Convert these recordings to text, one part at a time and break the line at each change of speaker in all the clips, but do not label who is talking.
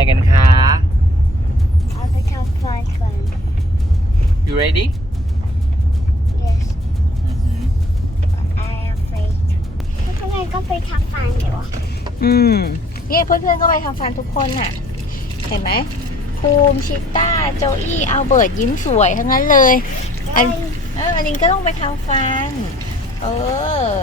อะไรกันคะ
เอาไปทำฟันก่อน
you ready
yes
อือหือ
I am afraid แล้วทำไมก็ไปทำฟันเดี๋ยวอะ
อืมเนี่ยเพื่อนๆก็ไปทำฟันทุกคนน่ะ เห็นไหมภูมิชิต้า โจอี้อัลเบิร์ตยิ้มสวยทั้งนั้นเลย อันเอออันนี้ก็ต้องไปทำฟัน เออ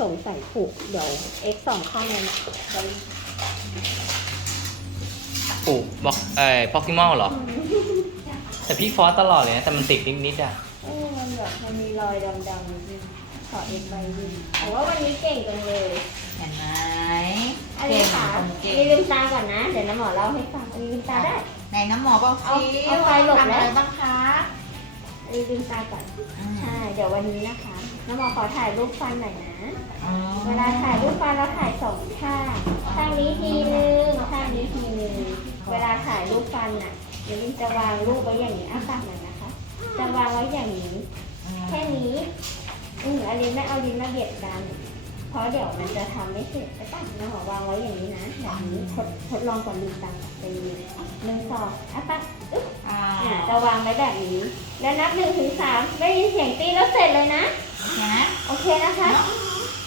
สงสัยผูก เดี๋ยว x สองข้างเลยนะเดี๋ยว
ปลูกบอกเอ่อพ็อกซิมอลเหรอ แต่พี่ฟอสตลอดเลยนะแต่มันติดนิดๆอะ
เออมันแบบมันมีรอยดำๆนิดนึงขอ x ไปดิแต่ว่าวันนี้เก่งจังเลย
เห็นไหม
อันนี้ค่ะ
เก่
มี
ง
ลืมตาก่อนนะ เดี๋ยวน้ำหมอเล่าให้ฟังอันนี้ลืมตาได้
ในน้ำหมอบอก
เอา
สิ
เอาไฟหลบ
ทำ
แล้
อะไร
ว
บ้างคะ
อันนี้ลืมตาก่อนใช่เดี๋ยววันนี้นะคะน้ำหมอขอถ่ายรูปฟันหน่อยนะ
อ๋อ
เวลาถ่ายรูปฟันเราถ่ายสองข้างข้างนี้ทีนึงข้างนี้ทีนึงเวลาถ่ายรูปฟันน่ะเดี๋ยวลินจะวางรูปไว้อย่างนี้อ้าปากหน่อยนะคะ จะวางไว้อย่างนี้ แค่นี้อืมเอาลิ้นไม่เอาลิ้นมาเบียดกัน เพราะเดี๋ยวมันจะทำไม่เสร็จใช่ปะน้องหอวางไว้อย่างนี้นะแบบนี้ทดทดลองก่อนลืมตาไปหนึ่งสองอะปะอึ๊บ
อ่า
อ่าจะวางไว้แบบนี้ แล้วนับหนึ่งถึงสามได้ยินเสียงตีแล้วเสร็จเลยนะ
นะ
โอเคนะคะ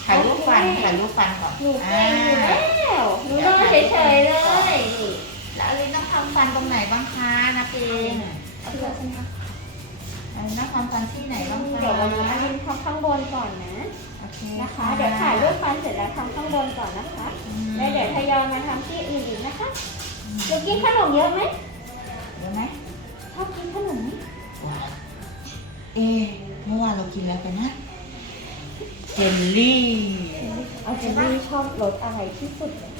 ถ่ายรูปฟันถ่ายรูปฟันก่อน
หนูเก่งอยู่แล้วหนูนอนเฉยๆเลยนี่
แล้วอลินต้องทำฟันตรงไหนบ้างคะนักเอง
เอาเถอะฉันท
อลินต้องทำฟันที่ไหนบ้างำคะ
เดี๋ยววันนี้อันนี้ทำข้างบนก่อนนะ
โอเค
นะคะ เดี๋ยวถ่ายรูปฟันเสร็จแล้วทำข้างบนก่อนนะคะ
อืม
แล้วเดี๋ยวทยอยมาทำที่อื่นอีกนะคะเดี๋ยวกินขนมเยอะไหม
เดี๋ยวไหม
ชอบกินขนมไหม
ว้าวเอ๊ะเมื่อวานเรากินแล้วกันนะเจลลี่
เอาเจนนี่ชอบรสอะไรที่สุดเลย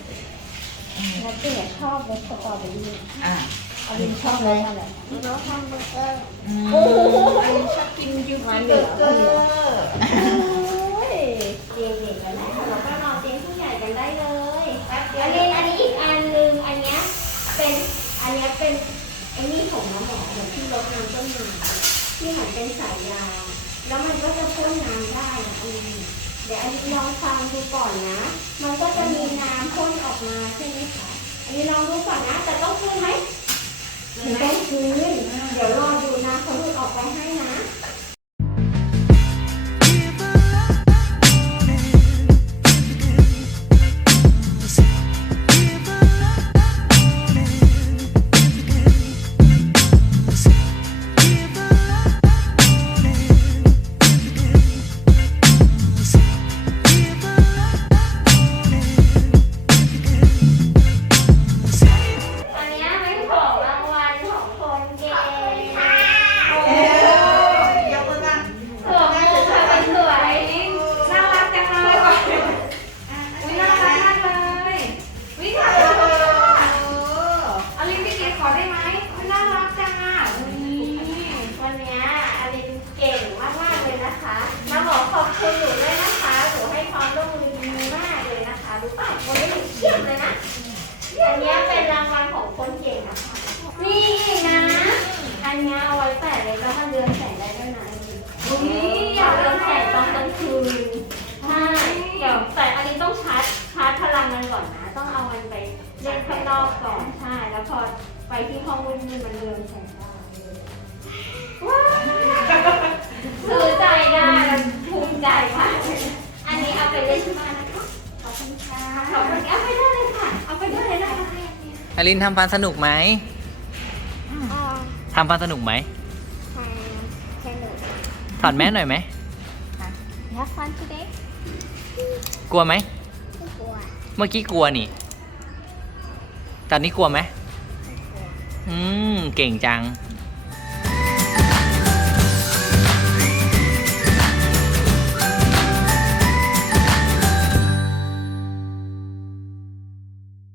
นัทเตี่ยชอบรสสตรอเบอรี่
อะ
เอาลินชอบรสอะไร
รถแฮมเบอร์เกอร์
อืม
โอ้โห
อลินชอบกินยู
มา
กิ
เหลื
เบอ
อ
ร์เกอร์
โอ้ยเก่งๆกันนะเราก็นอนเตียงผู้ใหญ่กันได้เลยอันนี้อันนี้อีกอันหนึงอันเนี้ยเป็นอันเนี้ยเป็นไอ้นี่ของน้ำหมอเหมือนที่รดน้ำต้นไม้ ที่เหมือนเป็นสายยา แล้วมันก็จะพ่นน้ำได้นะอันนี้เดี๋ยวอันนี้ลองฟังดูก่อนนะ มันก็จะมีน้ำพ่นออกมาใช่ไหมคะ อันนี้ลองดูก่อนนะ แต่ต้องคืนไหมไม่ต้องคืนเดี๋ยวรอด ได้ไหมน่ารักจังอะวันเนี้ยอลินเก่งมากๆเลยนะคะ มาบอกขอบคุณหนูด้วยนะคะหนูให้ความร่วมมือดีมากเลยนะคะรู้ป่ะวันนี้หนูเชี่ยมเลยนะ อันเนี้ยเป็นรางวัลของคนเก่งนะคะ นี่นะ อันเนี้ยเอาไว้แปะเลยแล้วมันเรืองแสงได้ด้วยนะอุ้ยอยากเรืองแสงตอนกลางคืนใช่เดี๋ยวแต่อันนี้ต้องชาร์จชาร์จพลังมันก่อนนะ ต้องเอามันไปเล่นข้างนอกก่อน ใช่ แล้วพอ ไปที่ห้องมืดๆมันเรืองแสงได้ว้าวซื้อใจได้แล้วภูมิใจมากเลยอันนี้เอาไปเล่นที่บ้านนะคะขอบคุณค่ะขอบคุณเอาไปได้เลยค่ะ เอาไปได้เลยนะคะ
อลินทำฟันสนุกไหม
อ๋อ
ทำฟันสนุกไหม
ทางสนุก
ถอดแมสหน่อยไหม
You have fun today
กลัวไหม
ไม่กลัว
เมื่อกี้กลัวนี่ ตอนนี้กลัวไหม
ไม่กลัว
อืม เก่งจัง